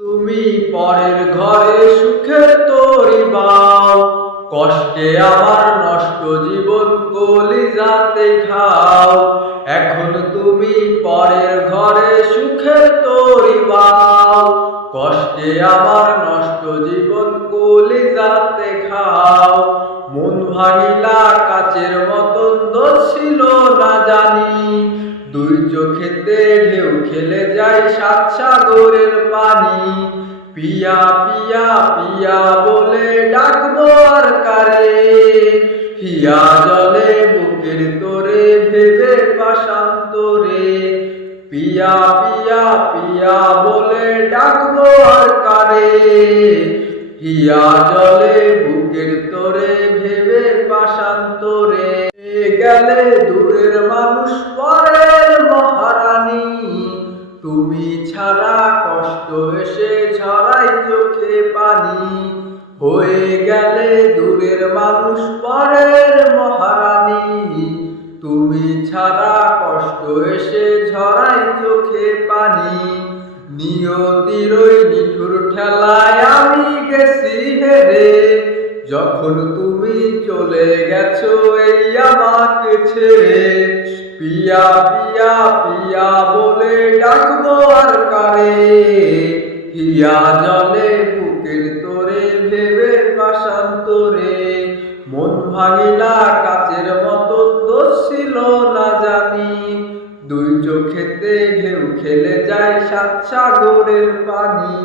তুমি পরের ঘরে সুখের তরি বাও, কষ্টে আমার নষ্ট জীবন কলিজাতে খাও। এখন তুমি পরের ঘরে সুখের তরি বাও, কষ্টে আমার নষ্ট জীবন কলিজাতে খাও। মন ভাঙিলা কাচের মতন দোষ ছিল না জানি, দুই চোখেতে ঢেউ খেলে যায় সাত সাগরের পানি। পিয়া পিয়া পিয়া বলে ডাকবো আর কারে, হিয়া জলে বুকের তোরে ভেবে পাশান্তরে। পিয়া পিয়া পিয়া বলে ডাকবো আর কারে, হিয়া জলে বুকের তোরে ভেবে পাশান্তরে। গেলে দূরের মানুষ পরের মহারানী, তুমি ছাড়া কষ্ট এসে ঝরাই চোখে পানি। হয়ে গেলে দূরের মানুষ পরের মহারানী, তুমি ছাড়া কষ্ট এসে ঝরাই চোখে পানি। নিয়তির ওই নিঠুর ঠেলায় আমি গেছি হেরে, যখন তুমি চলে গেছো এই আমাকে ছেড়ে। পিয়া পিয়া পিয়া বলে ডাকবো আর কারে, হিয়া জলে বুকের তোরে ভেবে পাশান্তরে। মন ভাঙিলা কাচের মতো দোষ ছিল না জানি, দুই চোখেতে ঢেউ খেলে যায় সাত সাগরের পানি।